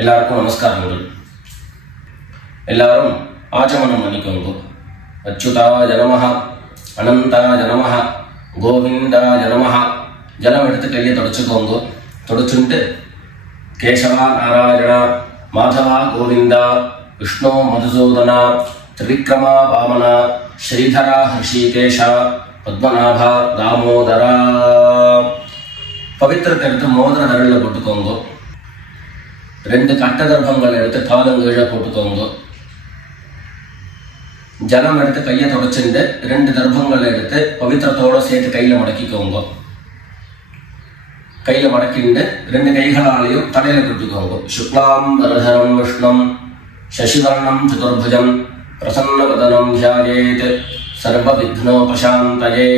எல்லாருக்கும் நமஸ்காரங்கள். எல்லாரும் ஆச்சமனம் பண்ணிக்கோங்க. அச்சுதாய நமஹ, அனந்தாய நமஹ, கோவிந்தாய நமஹ. ஜலம் எடுத்து கையை தொடச்சுக்கோங்க. தொடச்சுட்டு கேசவா நாராயணா, மாதவா கோவிந்தா, விஷ்ணு மதுசூதனா, திரிவிக்ரமா வாமனா, ஸ்ரீதரா ஹிருஷிகேஷா, பத்மநாபா தாமோதரா. பவித்திரத்தை எடுத்து மோதிர விரலில் போட்டுக்கோங்க. 2 கட்ட கர்ப்பங்கள் எடுத்து காலங்கீழ போட்டுக்கோங்க. ஜலம் எடுத்து கையை தொடச்சுட்டு 2 கர்ப்பங்கள் எடுத்து பவித்திரத்தோட சேர்த்து கையில மடக்கிக்கோங்க. கையில மடக்கிண்டு 2 கைகளாலையும் தலையில கொடுத்துக்கோங்க. சுக்லாம் வரதரம் விஷ்ணம் சசிவர்ணம் சதுர்புஜம் பிரசன்னவதனம் தியாயேத் சர்வ விக்னோபசாந்தயே.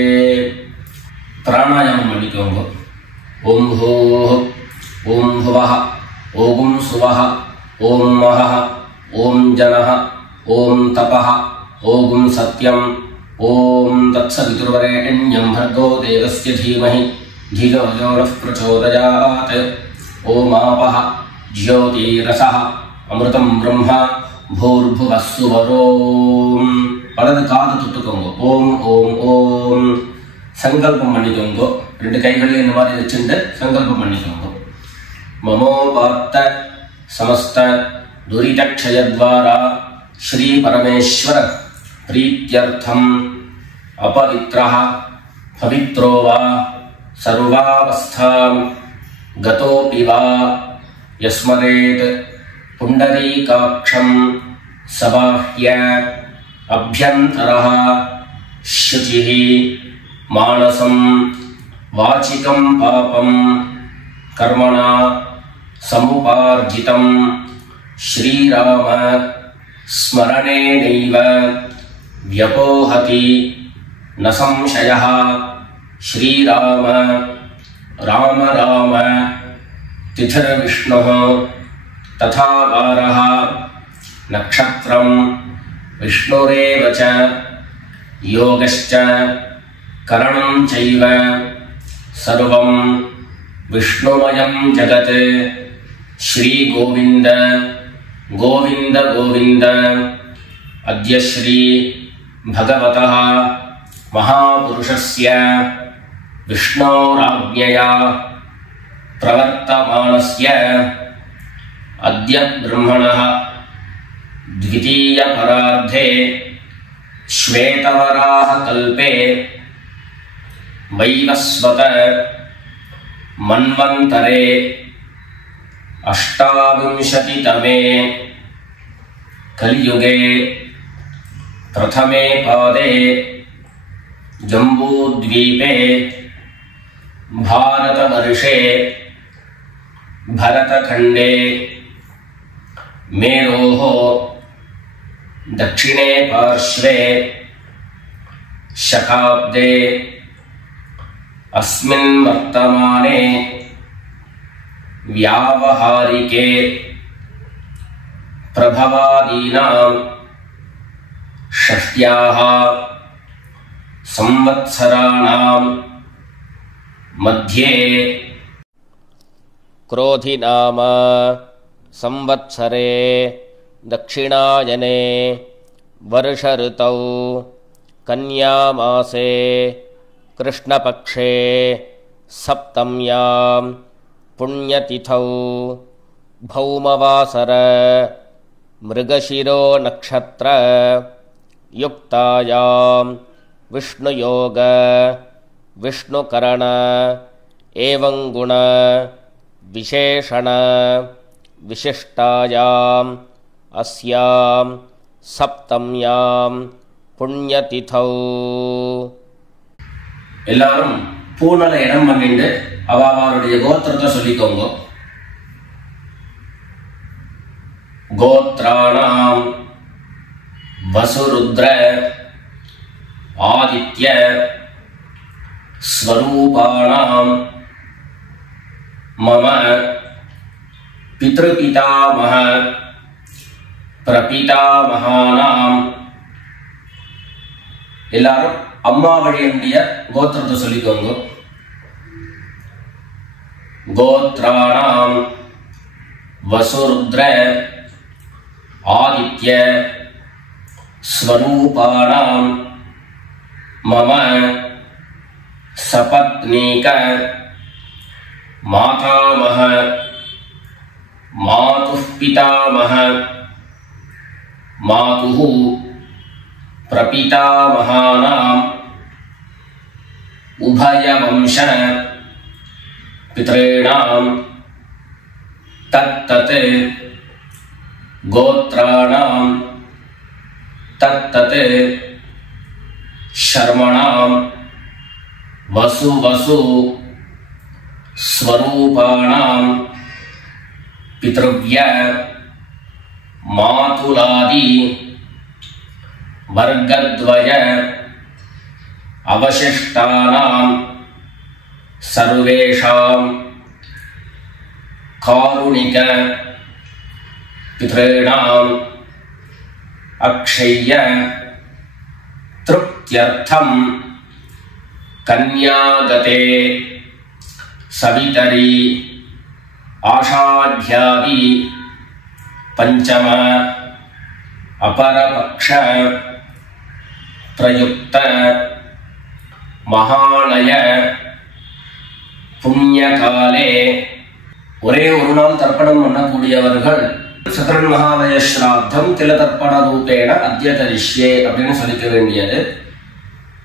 பிராணாயாமம் பண்ணிக்கோங்க. ஓம் ஹோஹ், ஓம் ஹுவஹ, ஓம் சுவஹ, ஓம் மஹஹ, ஓம் ஜனஹ, ஓம் தபஹ, ஓம் சத்யம், ஓம் தத்சவிதுர்வரேண்யம் भर्गो देवस्य धीमहि धियो यो नः प्रचोदयात्. ஓம் ஆபஹ ஜ்யோதிரஸஹ அமிர்தம் பிரம்ம பூர்புவः சுவரோம். வலது காது தொட்டுக்கோங்க. ஓம் ஓம் ஓம். சங்கல்பம் பண்ணிக்கோங்க. 2 கைகளையும் இந்த மாதிரி வச்சுட்டு சங்கல்பம் பண்ணிக்கோங்க. மமோபாத்த சமஸ்த துரிதக்ஷயத்வாரா ஸ்ரீ பரமேஸ்வர பிரீத்யர்த்தம் அபவித்ரஹ பவித்ரோ வா சர்வாவஸ்தாம் கதோபி வா யஸ்மரேத் புண்டரீகாக்ஷம் சபாஹ்ய அப்யந்தரஹ சுசிஹி மானசம் வாசிகம் பாபம் கர்மணா சமுபார்ஜிதம் ஸ்ரீராம ஸ்மரணேனைவ வ்யபோஹதி ந சம்சயः. ஸ்ரீராம ராம ராம திதிர்விஷ்ணுः ததா வாரः நக்ஷத்ரம் விஷ்ணுரேவ ச யோகஸ்ச கரணம் சைவ சர்வம் விஷ்ணுமயம் ஜகத். ஸ்ரீ கோவிந்த கோவிந்த கோவிந்த. அத்ய ஸ்ரீ பகவதः மகாபுருஷஸ்ய விஷ்ணோராஜ்ஞயா பிரவர்த்தமானஸ்ய அத்ய பிரம்மணः த்விதீய பரார்த்தே ஸ்வேதவராஹ கல்பே வைவஸ்வத மன்வந்தரே அஷ்டாவிம்சதிதமே கலியுகே பிரதமே பாதே ஜம்பூத்வீபே பாரதவர்ஷே பரதகண்டே மேரோः தட்சிணே பார்ஷ்வே சகாப்தே अस्मिन् वर्तमाने व्यावहारिके प्रभवादीनां षष्ट्याः संवत्सराणां मध्ये क्रोधिनाम संवत्सरे दक्षिणायने वर्षऋतौ कन्यामासे कृष्णपक्षे सप्तम्यां पुण्यतिथौ भौमवासर मृगशिरो नक्षत्र युक्तायां विष्णुयोग विष्णुकरण एवं गुण विशेषण विशिष्टायाम् अस्यां सप्तम्यां पुण्यतिथौ. எல்லாரும் பூனல இடம் பண்ணிட்டு அவருடைய கோத்திரத்தை சொல்லிக்கோங்க. கோத்ராணாம் வசுருத்ர ஆதித்ய ஸ்வரூபாணாம் மம பித்ருபிதாமஹ பிரபிதாமஹானாம். எல்லாரும் அம்மா வழியுடைய கோத்திரத்தை சொல்லிக்கோங்க. கோத்ராணாம் वसुरुद्र आदित्य स्वरूपाणां मम सपत्नीक मातामह मातुः पितामह मातुः प्रपितामहानाम् उभयवंश पितॄणां तत्तत् गोत्राणां तत्तत् शर्मणां वसु स्वरूपाणां पितृव्य मातुलादि वर्गद्वय अवशिष्टानां सर्वेषां कारुणिक पितॄणाम् अक्षय्य तृप्त्यर्थं कन्यागते सवितरी आषाढ्यादि पंचम अपरपक्ष प्रयुक्त महालय पुण्यकाले ஒரே ஒரு நாள் தர்ப்பணம் பண்ணக்கூடியவர்கள் சத்ரன் மகாலய ஸ்ராத்தம் தில தர்ப்பண ரூபேண அத்ய கரிஷ்யே அப்படின்னு சொல்லிக்க வேண்டியது.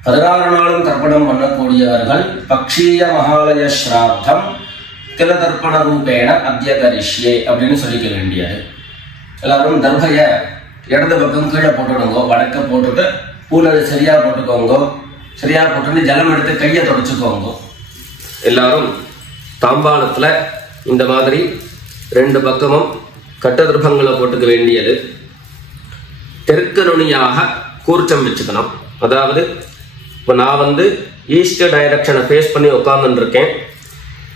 16 நாளும் தர்ப்பணம் பண்ணக்கூடியவர்கள் பக்ஷீய மகாலய ஸ்ராத்தம் தில தர்ப்பண ரூபேண அத்ய கரிஷ்யே அப்படின்னு சொல்லிக்க வேண்டியது. எல்லாரும் தர்பைய இடது பக்கம் கீழே போட்டுடுங்க, வடக்க போட்டுட்டு பூனை சரியா போட்டுக்கோங்க. சரியா போட்டு ஜலம் எடுத்து கையை தொடச்சுக்கோங்க. எல்லாரும் தாம்பாளத்துல இந்த மாதிரி 2 பக்கமும் கட்டதிர்பங்களை போட்டுக்க வேண்டியது. தெற்கு நுனியாக கூர்ச்சம் வச்சுக்கணும். அதாவது இப்போ நான் ஈஸ்ட் டைரக்ஷனை ஃபேஸ் பண்ணி உட்கார்ந்துட்டு இருக்கேன்.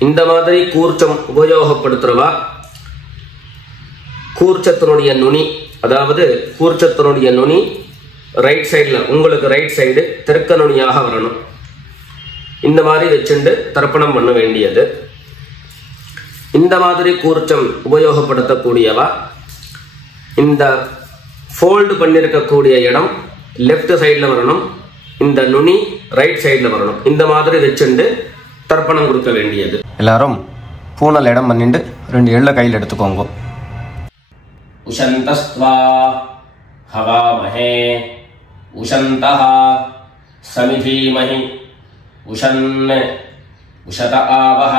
இந்த மாதிரி கூர்ச்சம் உபயோகப்படுத்துறவா கூர்ச்சத்தினுடைய நுனி, அதாவது கூர்ச்சத்தினுடைய நுனி ரைட் சைடில், உங்களுக்கு ரைட் சைடு தெற்கு நுனியாக வரணும். இந்த மாதிரி வச்சுண்டு தர்ப்பணம் பண்ண வேண்டியது. இந்த மாதிரி கூர்ச்சம் உபயோகப்படுத்தக்கூடியவா இந்த ஃபோல்டு பண்ணியிருக்கக்கூடிய இடம் லெஃப்ட் சைடில் வரணும், இந்த நுனி ரைட் சைடில் வரணும். இந்த மாதிரி வச்சுண்டு தர்ப்பணம் கொடுக்க வேண்டியது. எல்லாரும் பூனல் இடம் பண்ணிட்டு 2 எள்ள கையில் எடுத்துக்கோங்க. உஷந்தஸ்த்வா ஹவாமஹே உஷந்தஹ சமிதீமஹி உஷன் உஷத ஆவஹ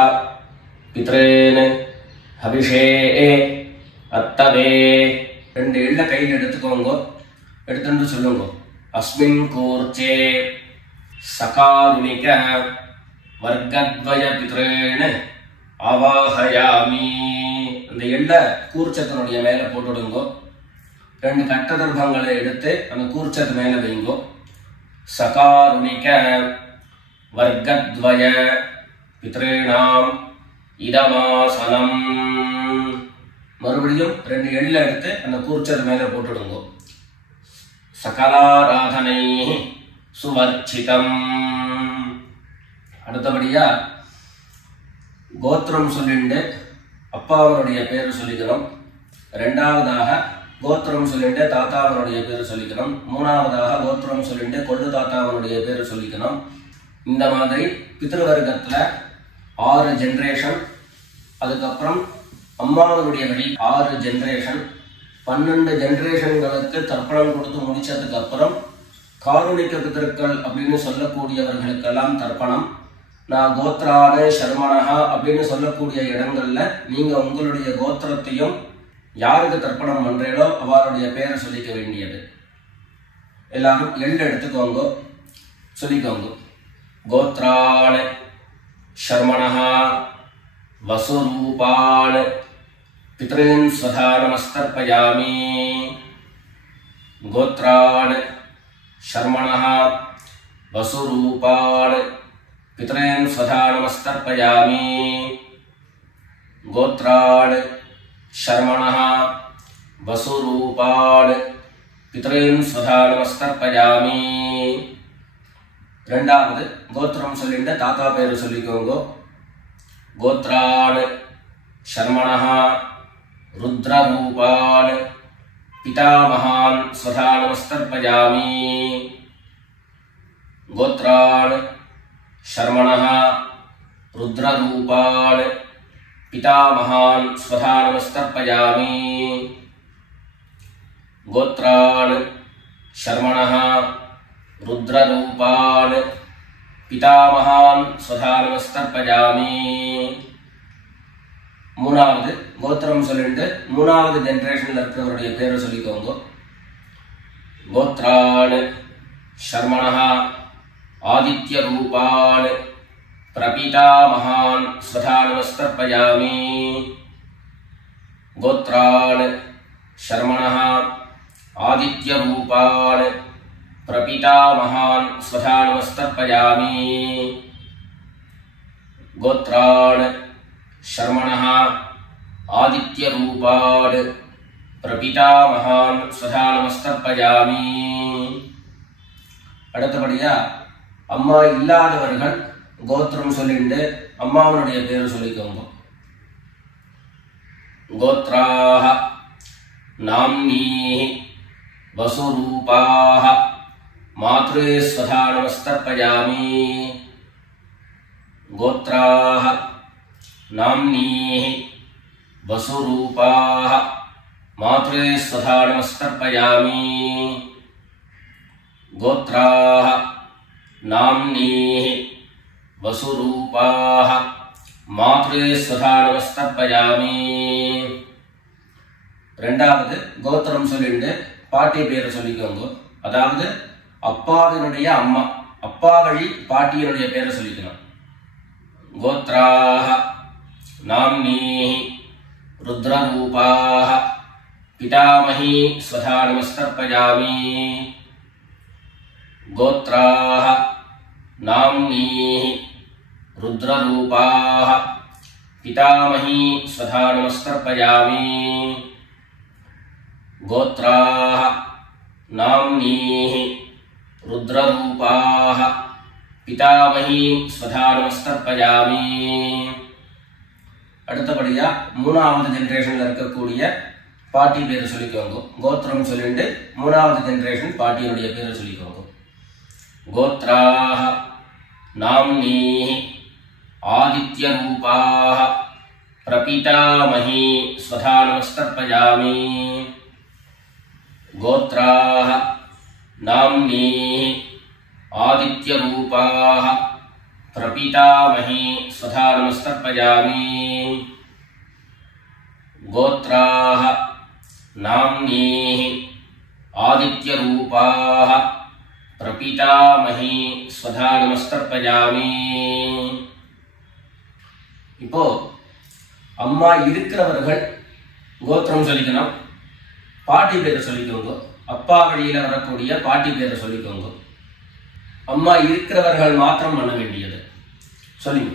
பித்ரேன் ஹவிஷே அத்தவே. 2 எள்ள கையில் எடுத்துக்கோங்க. எடுத்துட்டு சொல்லுங்க, அஸ்மின் கூர்ச்சே சகாருணிக வர்க்கத்வய பித்ரேன் அவாஹயாமி. அந்த எள்ள கூர்ச்சத்தினுடைய மேல போட்டுடுங்க. 2 கட்டதர்பங்களை எடுத்து அந்த கூர்ச்சத்து மேல வைங்கோ. சகாருணிக வர்க்கத்வய பித்ரேணாம் இதமாசனம். மறுபடியும் 2 எள்ள எடுத்து அந்த கூர்ச்சத்து மேல போட்டுடுங்க. சகலாராதனை சுவர்ச்சிதம். அடுத்தபடியா கோத்திரம் சொல்லிண்டு அப்பாவனுடைய பேரு சொல்லிக்கணும். 2வதாக கோத்திரம் சொல்லிட்டு தாத்தாவனுடைய பேரு சொல்லிக்கணும். 3வதாக கோத்திரம் சொல்லிட்டு கொள்ளு தாத்தாவனுடைய பேரு சொல்லிக்கணும். இந்த மாதிரி பித்ருவர்க்கத்துல 6 ஜெனரேஷன், அதுக்கப்புறம் அம்மாவனுடைய வழி 6 ஜெனரேஷன், 12 ஜெனரேஷன்களுக்கு தர்ப்பணம் கொடுத்து முடிச்சதுக்கு அப்புறம் காருணிக பிதர்கள் அப்படின்னு சொல்லக்கூடியவர்களுக்கெல்லாம் தர்ப்பணம். நான் கோத்ரான சர்மனஹா அப்படின்னு சொல்லக்கூடிய இடங்கள்ல நீங்க உங்களுடைய கோத்திரத்தையும் யாருக்கு தர்ப்பணம் பண்றீங்களோ அவருடைய பேரை சொல்லிக்க வேண்டியது. எல்லாரும் எள்ளு எடுத்துக்கோங்க, சொல்லிக்கோங்க. கோத்ரான शर्मणः वसुरूपान् पितॄन् स्वधा नमस्तर्पयामि। गोत्रान् शर्मणः वसुरूपान् पितॄन् स्वधा नमस्तर्पयामि। गोत्रान् शर्मणः वसुरूपान् पितॄन् स्वधा नमस्तर्पयामि। ரெண்டாவது கோத்திரம் சொல்லிட்டு தாத்தா பேரு சொல்லிக்கோங்க. கோத்ரான் சர்மணஹ रुद्ररूपान् पितामहान् स्वधा नमस्तर्पयामि। गोत्रान् शर्मणः रुद्ररूपान् पितामहान् स्वधा नमस्तर्पयामि। गोत्रान् शर्मणः रुद्ररूपान् पितामहान् स्वधा नमस्तर्पयामि। மூணாவது கோத்திரம் சொல்லிட்டு மூணாவது ஜெனரேஷன்ல இருக்கிறவருடைய பேரை சொல்லிக்கோங்க. கோத்ரான் शर्मणः आदित्य रूपान् प्रपितामहान् स्वधा नमस्तर्पयामि। गोत्रान् शर्मणः आदित्य रूपान् प्रपितामहान् स्वधा नमस्तर्पयामि। गोत्रान् शर्मणः आदित्य रूपान् प्रपितामहान् स्वधा नमस्तर्पयामि. அடுத்தபடியா அம்மா இல்லாதவர்கள் கோத்திரம் சொல்லிட்டு அம்மாவுடைய பேர் சொல்லிக்கோங்க. கோத்ராஹ நாம்னீஹி வசுரூபாஹ மாத்ரே ஸ்வதா நமஸ்தர்ப்பயாமி. கோத்ராஹ நாம்னீஹி வசுரூபாஹ மாத்ரே ஸ்வதா நமஸ்தர்ப்பயாமி. गोत्राः नाम्नीः वसुरूपाः मात्रे स्वधा नमस्तर्पयामि. ரெண்டாவது கோத்திரம் சொல்லிட்டு பாட்டி பேரை சொல்லிக்கோங்க. அதாவது அப்பாவினுடைய அம்மா, அப்பா வழி பாட்டியினுடைய பேரை சொல்லிக்கணும். கோத்ராः नाम्नीः रुद्ररूपाः पितामही स्वधा नमस्तर्पयामि. गोत्राः नाम्नीः रुद्ररूपाः पितामही स्वधा नमस्तर्पयामि. गोत्राः नाम्नीः रुद्ररूपाः पितामही स्वधा नमस्तर्पयामि. அடுத்தபடியா மூணாவது ஜெனரேஷன்ல இருக்கக்கூடிய பாட்டி பேரை சொல்லிக்கோங்க. கோத்திரம் சொல்லிட்டு மூணாவது ஜெனரேஷன் பாட்டியினுடைய பேரை சொல்லிக்கோங்க. गोत्राः नाम्नीः आदित्य रूपाः प्रपितामही स्वधा नमस्तर्पयामि. गोत्राः नाम्नीः आदित्य रूपाः प्रपितामही स्वधा नमस्तर्पयामि. गोत्राः नाम्नीः आदित्य रूपाः प्रपितामही स्वधा नमस्तर्पयामि. இப்போ அம்மா இருக்கிறவர்கள் கோத்திரம் சொல்லிக்கணும், பாட்டி பேரை சொல்லிக்கோங்க. அப்பா வழியில வரக்கூடிய பாட்டி பேரை சொல்லிக்கோங்க. அம்மா இருக்கிறவர்கள் மாத்திரம் பண்ண வேண்டியது சொல்லுங்க.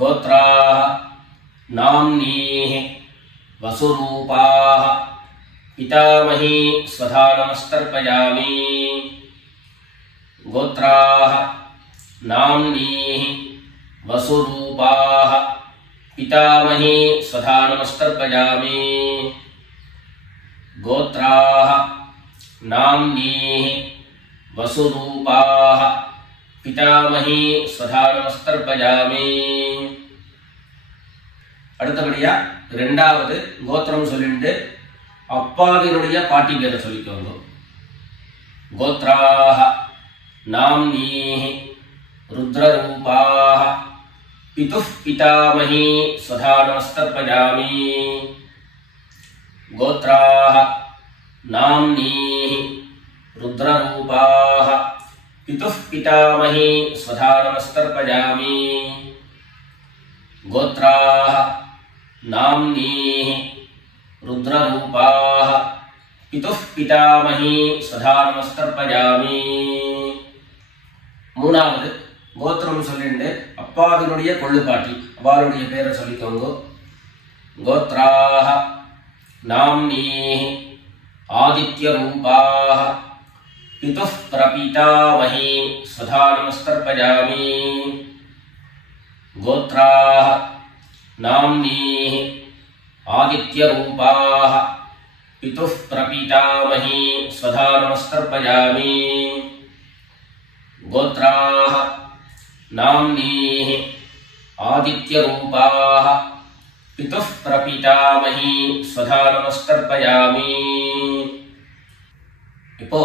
கோத்ராஹ நாம்னீஹி வசுரூபாஹ பிதாமஹி ஸ்வதா நமஸ்தர்ப்பயாமி. गोत्राः नाम्नीः वसुरूपाः पितामही स्वधा नमस्तर्पयामि. गोत्राः नाम्नीः वसुरूपाः पितामही स्वधा नमस्तर्पयामि. அடுத்தபடியா இரண்டாவது கோத்திரம் சொல்லிட்டு அப்பாவினுடைய பாட்டி பேரை சொல்லிக்கோங்க. கோத்ராஹ नाम्नीः रुद्ररूपाः पितुः पितामही स्वधा नमस्तर्पयामि. गोत्राः नाम्नीः रुद्ररूपाः पितुः पितामही स्वधा नमस्तर्पयामि. गोत्राः नाम्नीः रुद्ररूपाः पितुः पितामही स्वधा नमस्तर्पयामि. மூணாவது கோத்திரம் சொல்லிட்டு அப்பாவினுடைய கொள்ளுப்பாட்டி அவளுடைய பேரை சொல்லிக்கோங்க. கோத்ராஹ நாம்னீஹி ஆதித்ய ரூபாஹ பிதுः பிரபிதாமஹி ஸ்வதா நமஸ்தர்ப்பயாமி. கோத்ராஹ நாம்னீஹி ஆதித்யரூபாः பிதுः பிரபீதாமஹி ஸ்வதா நமஸ்தர்ப்பயாமி. கோத்ராः நாம்னீः ஆதித்யரூபாः பிதுः பிரபீதாமஹி ஸ்வதா நமஸ்தர்ப்பயாமி. இப்போ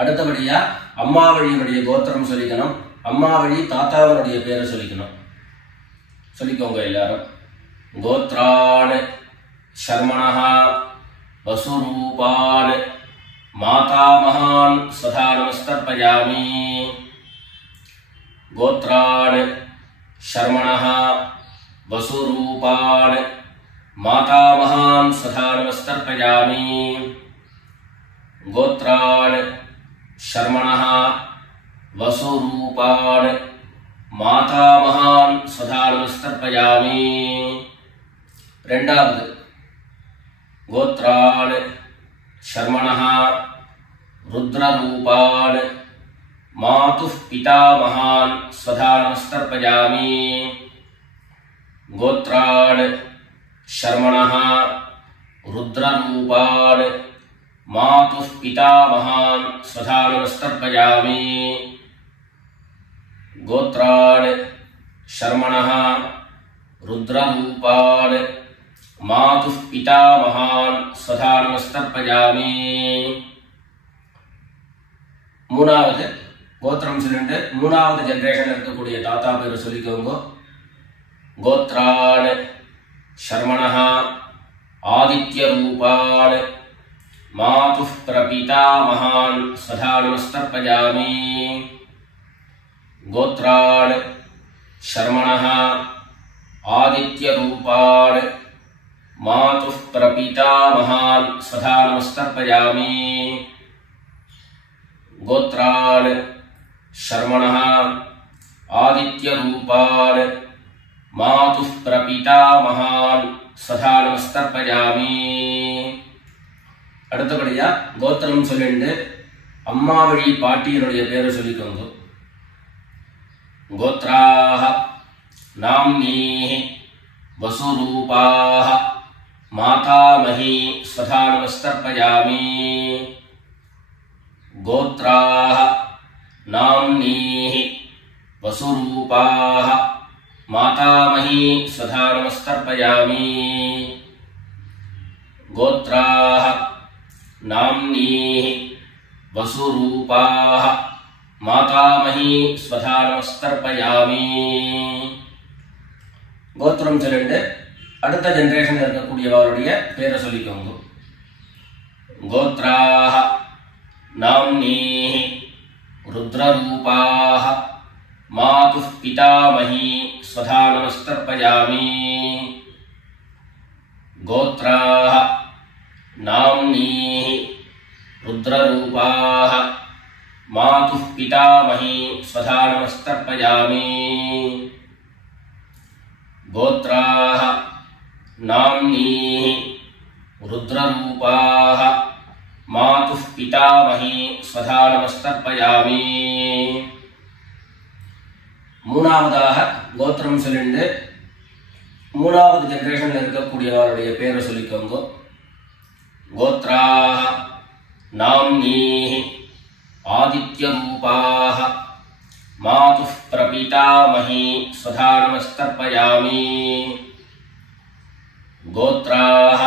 அடுத்தபடியா அம்மா வழியினுடைய கோத்திரம் சொல்லிக்கணும். அம்மா வழி தாத்தாவனுடைய பேரை சொல்லிக்கணும். சொல்லிக்கோங்க எல்லாரும். கோத்ரான் சர்மணः வசுரூபான் மாதாமகான் ஸ்வதா நமஸ்தர்ப்பயாமி. கோத்ரான் சர்மணः வசுரூபான் மாதாமகான் ஸ்வதா நமஸ்தர்ப்பயாமி. கோத்ரான் சர்மணः வசுரூபான் மாதாமகான் ஸ்வதா நமஸ்தர்ப்பயாமி. ரெண்டாவது கோத்ரான் சர்மணः ருத்ரரூபான் மாதுः பிதாமகான் ஸ்வதா நமஸ்தர்ப்பயாமி. கோத்ரான் சர்மணः ருத்ரரூபான் மாதுः பிதாமகான் ஸ்வதா நமஸ்தர்ப்பயாமி. கோத்ரான் சர்மணः ருத்ரரூபான் மாதுः பிதாமகான் ஸ்வதா நமஸ்தர்ப்பயாமி. மூணாவது கோத்திரம் சொல்லிட்டு மூணாவது ஜெனரேஷன் இருக்கக்கூடிய தாத்தா பேர் சொல்லிக்கோங்க. கோத்ரான் சர்மணः ஆதித்யரூபான் மாதுः பிரபீதாமகான் ஸ்வதா நமஸ்தர்ப்பயாமி. கோத்ரான் சர்மணः ஆதித்யரூபான் மாதுः பிரபீதாமகான் ஸ்வதா நமஸ்தர்ப்பயாமி. கோத்ரான் சர்மணः ஆதித்யரூபான் மாதுः பிரபீதாமகான் ஸ்வதா நமஸ்தர்ப்பயாமி. அடுத்தபடியா கோத்திரம் சொல்லிட்டு அம்மா வழி பாட்டியனுடைய பேரை சொல்லிக்கோங்க. கோத்ராः நாம்னீः வசுரூபாः மாதாமஹி ஸ்வதா நமஸ்தர்ப்பயாமி. கோத்ராः நாம்னீः வசுரூபாः மாதாமஹி ஸ்வதா நமஸ்தர்ப்பயாமி. கோத்ராः நாம்னீः வசுரூபாः மாதாமஹி ஸ்வதா நமஸ்தர்ப்பயாமி. கோத்திரம் சொல்லிட்டு அடுத்த ஜெனரேஷன் இருக்கக்கூடியவருடைய பேரை சொல்லிக்கோங்க. கோத்ராः நாம்னீः ருத்ரரூபாः மாதுः பிதாமஹி ஸ்வதா நமஸ்தர்ப்பயாமி. கோத்ராः நாம்னீः ருத்ரரூபாः மாதுः பிதாமஹி ஸ்வதா நமஸ்தர்ப்பயாமி. கோத்ராः நாம்னீः ருத்ரரூபாः மாதுः பிதாமஹி ஸ்வதா நமஸ்தர்ப்பயாமி. மூணாவதாக கோத்திரம் சொல்லிட்டு மூணாவது ஜெனரேஷன்ல இருக்கக்கூடியவருடைய பேரை சொல்லிக்கோங்க. கோத்ராः நாம்னீः ஆதித்யரூபாः மாதுः பிரபீதாமஹி ஸ்வதா நமஸ்தர்ப்பயாமி. கோத்ராः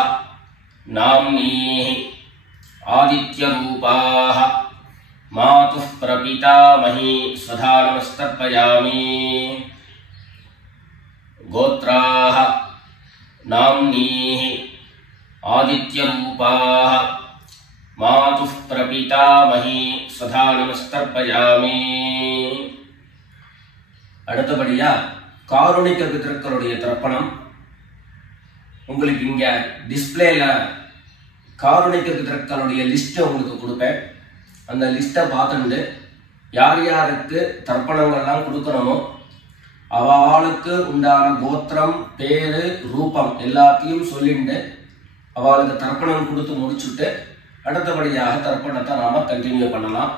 நாம்னீः ஆதித்யரூபாः மாதுः பிரபீதாமஹி ஸ்வதா நமஸ்தர்ப்பயாமி. கோத்ராः நாம்னீः ஆதித்யரூபாः மாதுः பிரபீதாமஹி ஸ்வதா நமஸ்தர்ப்பயாமி. அடுத்தபடியா காருணிக பித்ருக்களுடைய தர்ப்பணம். உங்களுக்கு இங்க டிஸ்பிளேல காருணிக பித்ருக்களுடைய லிஸ்ட் உங்களுக்கு கொடுப்பேன். அந்த லிஸ்ட்டை பார்த்துட்டு யார் யாருக்கு தர்ப்பணங்கள்லாம் கொடுக்கணுமோ அவளுக்கு உண்டான கோத்திரம் பேரு ரூபம் எல்லாத்தையும் சொல்லிட்டு அவளுக்கு தர்ப்பணம் கொடுத்து முடிச்சுட்டு அடுத்தபடியாக தர்ப்பணத்தை நாம கண்டினியூ பண்ணலாம்.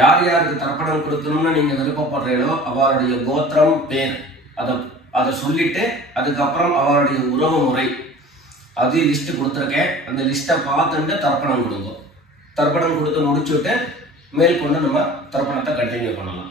யார் யாருக்கு தர்ப்பணம் கொடுக்கணும்னு நீங்க விருப்பப்படுறீங்களோ அவருடைய கோத்திரம் பேர் அதை சொல்லிட்டு அதுக்கப்புறம் அவருடைய உறவு முறை அது லிஸ்ட் கொடுத்துருக்கேன். அந்த லிஸ்ட்டை பார்த்துட்டு தர்ப்பணம் கொடுங்க. தர்ப்பணம் கொடுத்து முடிச்சுட்டு மேற்கொண்டு நம்ம தர்ப்பணத்தை கண்டினியூ பண்ணலாம்.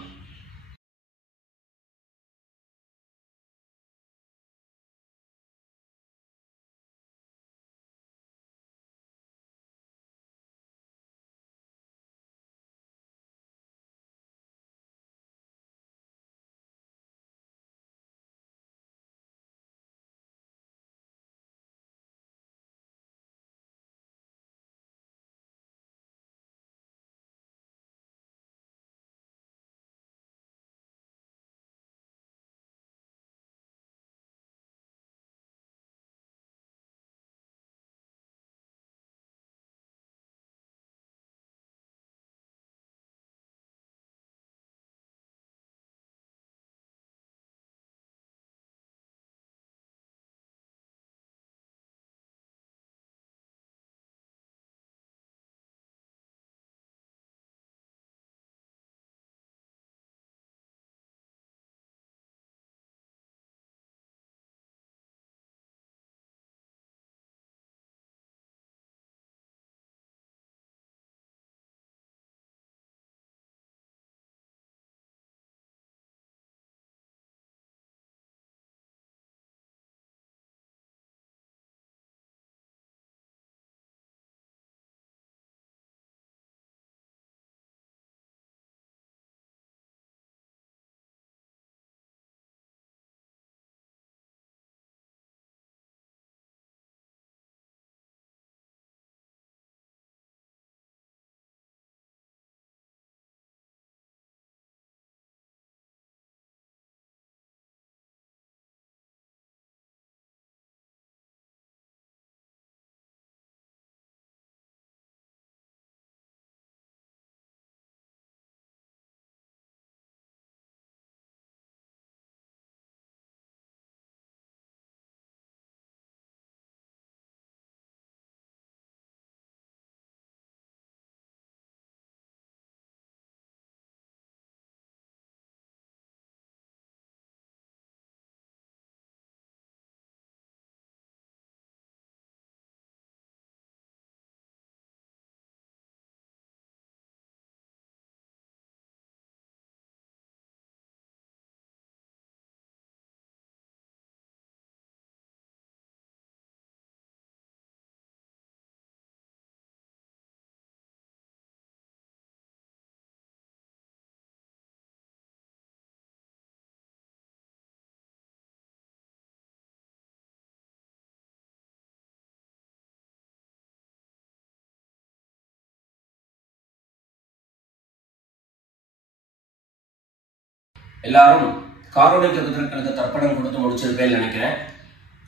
எல்லாரும் காரோணிக்க பிதர்களுக்கு தர்ப்பணம் கொடுத்து முடிச்சிருப்பேன்னு நினைக்கிறேன்.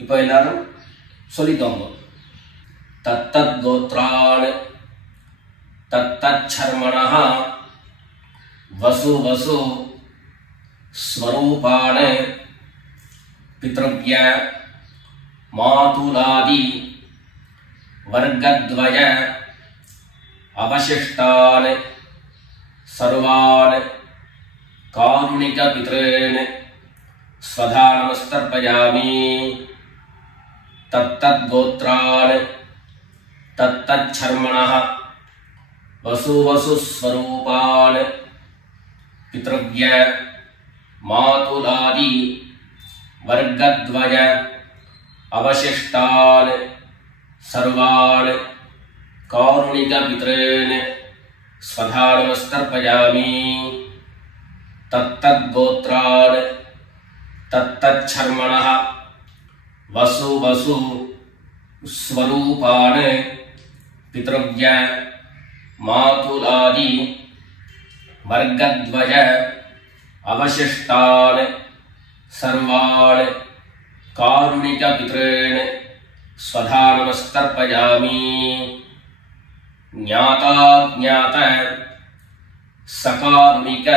இப்போ எல்லாரும் சொல்லிக்கோங்க. தத்தத் கோத்ரான் தத்தத் சர்மணஹ வசு வசு ஸ்வரூபான் பித்ருவ்ய மாதுலாதி வர்க்கத்வய அவசிஷ்டான் சர்வான் காருணிக பித்ரேன் ஸ்வதா நமஸ்தர்ப்பயாமி. தத்தத் கோத்ரான் தத்தத் சர்மணஹ வசு வசு ஸ்வரூபான் பித்ருவ்ய மாதுலாதி வர்க்கத்வய அவசிஷ்டான் சர்வான் காருணிக பித்ரேன் ஸ்வதா நமஸ்தர்ப்பயாமி. தத்தத் கோத்ரான் தத்தத் சர்மணஹ வசு வசு ஸ்வரூபான் பித்ருவ்ய மாதுலாதி வர்க்கத்வய அவசிஷ்டான் சர்வான் காருணிக பித்ரேன் ஸ்வதா நமஸ்தர்ப்பயாமி. ஞாதா ஞாத சகாருணிக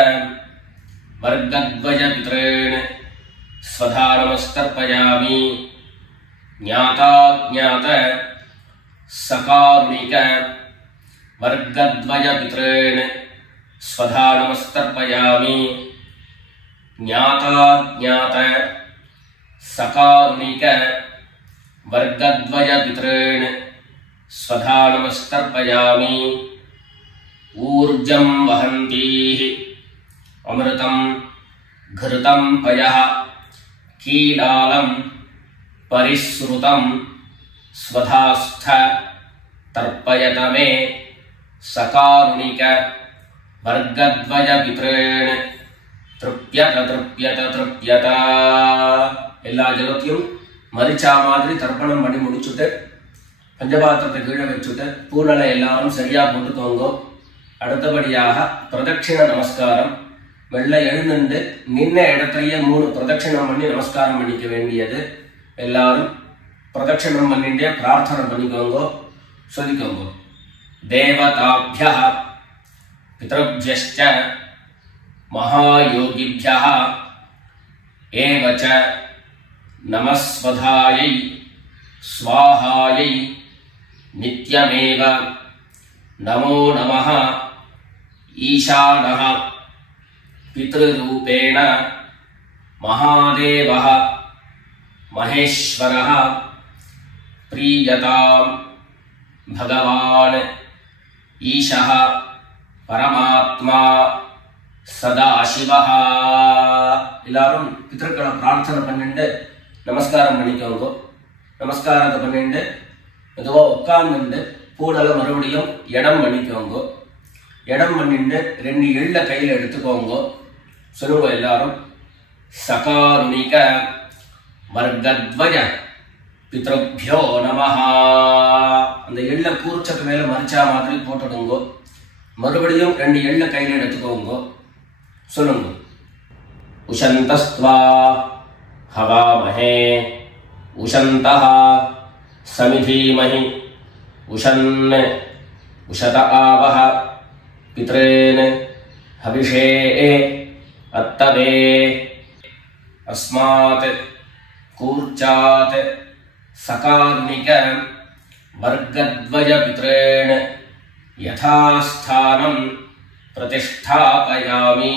வர்க்கத்வய பித்ரேன் ஸ்வதா நமஸ்தர்ப்பயாமி. ஞாதா ஞாத சகாருணிக வர்க்கத்வய பித்ரேன் ஸ்வதா நமஸ்தர்ப்பயாமி. ஞாதா ஞாத சகாருணிக वर्गद्वय पितॄन् स्वधा नमस्तर्पयामि ऊर्जं वहन्तीः अमृतं घृतं पयः कीलालं परिसृतं स्वधास्थ तर्पयत मे सकारुणिक वर्गद्वय पितॄन् तृप्यत तृप्यत तृप्यत எல்லா ஜலத்தையும் மரிச்சா மாதிரி தர்ப்பணம் பண்ணி முடிச்சுட்டு பஞ்சபாத்திரத்தை கீழே வச்சுட்டு பூனலை எல்லாரும் சரியா போட்டுக்கோங்க. அடுத்தபடியாக பிரதட்சிண நமஸ்காரம். வெள்ளை எழுந்துண்டு நின்ன இடத்துலயே 3 பிரதட்சிணம் பண்ணி நமஸ்காரம் பண்ணிக்க வேண்டியது. எல்லாரும் பிரதட்சிணம் பண்ணிட்டே பிரார்த்தனை பண்ணிக்கோங்க, சொல்லிக்கோங்க. தேவதாभ्यः பித்ருभ्यश्च महायोगिभ्यः एव च नमस्वधायै स्वाहायै नित्यमेव नमो नमः ईशानः पितृरूपेण महादेवः महेश्वरः प्रीयतां भगवान् ईशः परमात्मा சதாசிவஹ. எல்லாரும் பித்ருக்களை பிரார்த்தனை பண்ணிட்டு நமஸ்காரம் பண்ணிக்கோங்க. நமஸ்காரத்தை பண்ணிட்டு மெதுவா உட்கார்ந்துட்டு பூடலை மறுபடியும் இடம் பண்ணிக்கோங்க. இடம் பண்ணிட்டு 2 எள்ள கையில எடுத்துக்கோங்க. சொல்லுங்க எல்லாரும். சகாருணிக வர்கத்வய பித்ருभ्यो நமஹ. அந்த எள்ள கூர்ச்சத்து மேல மரிச்சா மாதிரி போட்டுடுங்க. மறுபடியும் 2 எள்ள கையில எடுத்துக்கோங்க. சொல்லுங்க. உஷந்தஸ்த்வா ஹவாமஹே உஷந்தஹ சமிதீமஹி உஷன் உஷத ஆவஹ பித்ரேன் ஹவிஷே அத்தவே அஸ்மாத் கூர்ச்சாத் சகாருணிக வர்கத்வய பித்ரேன் யதாஸ்தானம் பிரதிஷ்டாபயாமி.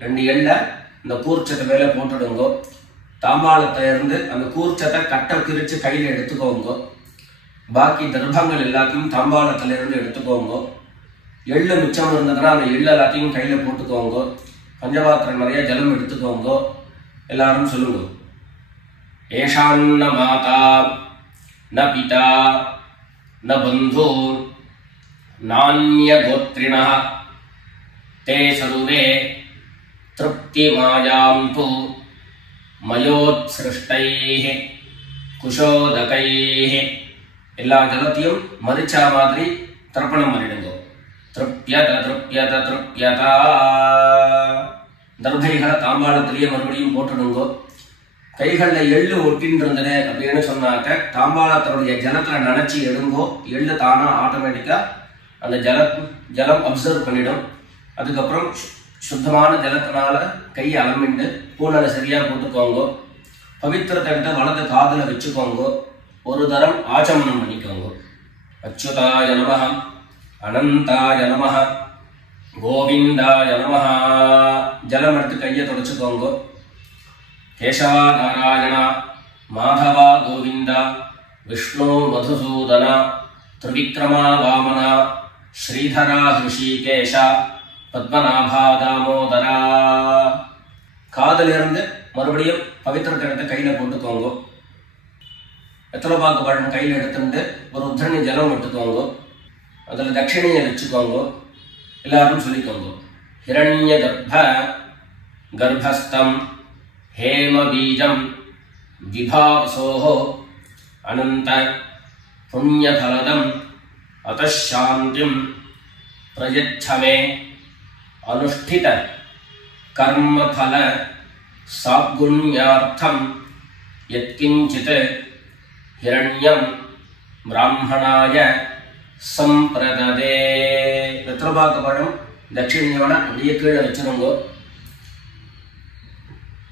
2 எள்ள இந்த கூர்ச்சத்தை மேல போட்டுடுங்க. தாம்பாளத்தை இருந்து அந்த கூர்ச்சத்தை கட்ட கிரிச்சு கையில எடுத்துக்கோங்க. பாக்கி தர்ப்பங்கள் எல்லாத்தையும் தாம்பாளத்துல இருந்து எடுத்துக்கோங்க. எள்ளு மிச்சம் இருந்ததுன்னா அந்த எள்ளு எல்லாத்தையும் கையில போட்டுக்கோங்க. பஞ்சபாத்திரம் நிறைய ஜலம் எடுத்துக்கோங்க. எல்லாரும் சொல்லுங்க. ஏஷான்ன மாதா ந பிதா ந பந்து நான்ய கோத்ரிணः ते सर्वे तृप्तिमायान्तु मयोत्सृष्टैः कुशोदकैः. எல்லா ஜலத்தையும் மரிச்சா மாதிரி தர்ப்பணம் பண்ணிடுங்க. திருப்யத திருப்யத திருப்யத. தர்பைகளை தாம்பாளத்திலேயே மறுபடியும் போட்டுடுங்க. கைகளில் எள்ளு ஒட்டின்னு இருந்தது அப்படின்னு சொன்னாக்க தாம்பாளத்தினுடைய ஜலத்துல நினைச்சு எடுங்கோ. எள்ளு தானா ஆட்டோமேட்டிக்கா அந்த ஜலம் அப்சர்வ் பண்ணிடும். அதுக்கப்புறம் சுத்தமான ஜலத்தினால கையை அலம்பிண்டு பூனலை சரியா போட்டுக்கோங்க. பவித்திரத்தை கிட்ட வலது காதுல வச்சுக்கோங்க. ஒரு தரம் ஆச்சமனம் பண்ணிக்கோங்க. அச்சுதாய நமஹ அனந்தாய நமஹ கோவிந்தாய நமஹ. ஜலம் எடுத்து கையை தொடச்சுக்கோங்க. கேசவா நாராயணா மாதவா கோவிந்தா விஷ்ணு மதுசூதனா திரிவிக்ரமா வாமனா ஸ்ரீதரா ஹிருஷிகேஷா பத்மநாபா தாமோதரா. காதலிருந்து மறுபடியும் பவித்திரத்தை எடுத்து கையில போட்டுக்கோங்க. வெத்தலைப்பாக்கு பழம் கையில எடுத்துட்டு ஒரு உத்தரணி ஜலம் எடுத்துக்கோங்க. அதுல தட்சிணையை வச்சுக்கோங்க. எல்லாரும் சொல்லிக்கோங்க. ஹிரண்ய கர்ப்பஸ்தம் ஹேம பீஜம் விபாவசோஹோ அனந்த புண்ணியபலதம் அதாந்திம் பிரயச்சமே अनुष्ठित कर्मफल सागुण्यार्थम यत्किंचित हिरण्यम ब्राह्मणाय संप्रददे. வெத்தலைப்பாக்கு பழம் தட்சிணையோட அப்படியே கீழே வச்சிருங்க.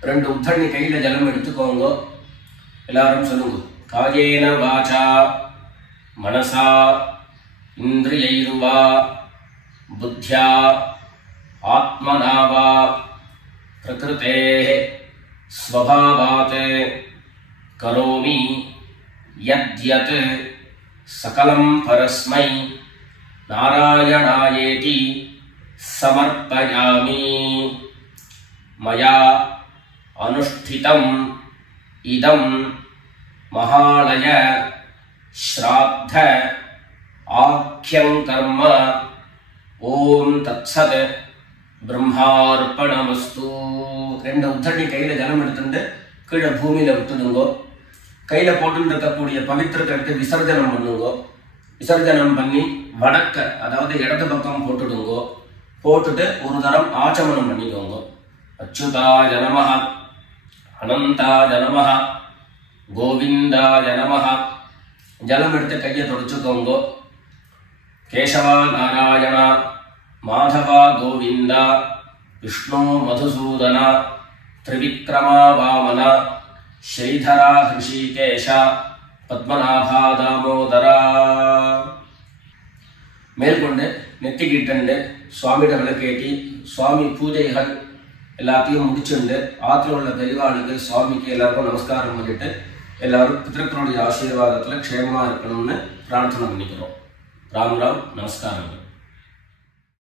2 உத்தரணி கையில ஜலம் எடுத்துக்கோங்க. எல்லாரும் சொல்லுங்க. காயேன வாசா மனசா இந்திரியைர்வா புத்தியா ஆத்மனாவா பிரகிருதேஹ ஸ்வபாவாத் கரோமி யத்யத் சகலம் பரஸ்மை நாராயணாயேதி சமர்ப்பயாமி மயா அனுஷ்டிதம் இதம் மகாலய ஸ்ராத்த ஆக்யம் கர்ம ஓம் தத்சத் பிரம்மார்ப்பணமஸ்து. ரெண்டு உத்தரணி கையில ஜலம் எடுத்துட்டு கீழே பூமியில விட்டுடுங்கோ. கையில போட்டு இருக்கக்கூடிய பவித்திரத்தை எடுத்து விசர்ஜனம் பண்ணுங்கோ. விசர்ஜனம் பண்ணி வடக்க அதாவது இடது பக்கம் போட்டுடுங்கோ. போட்டுட்டு ஒரு தரம் ஆச்சமனம் பண்ணிக்கோங்க. அச்சுதாய நமஹ, அனந்தாய நமஹ, கோவிந்தாய நமஹ. ஜலம் எடுத்து கையை தொடச்சுக்கோங்க. கேசவா நாராயணா, மாதவா கோவிந்தா, விஷ்ணு மதுசூதனா, திரிவிக்ரமா வாமனா, ஸ்ரீதரா ஹிருஷிகேஷா, பத்மநாபா தாமோதரா. மேற்கொண்டு நெத்திக்கிட்டு சுவாமியிட விளக்கேற்றி சுவாமி பூஜைகள் எல்லாத்தையும் முடிச்சுண்டு ஆற்றில் உள்ள பெரியவாளுக்கு சுவாமிக்கு எல்லாருக்கும் நமஸ்காரம் பண்ணிட்டு எல்லாரும் பிதர்களுடைய ஆசீர்வாதத்தில் க்ஷேமமாக இருக்கணும்னு பிரார்த்தனை பண்ணிக்கிறோம். ராம் ராம், நமஸ்காரம்.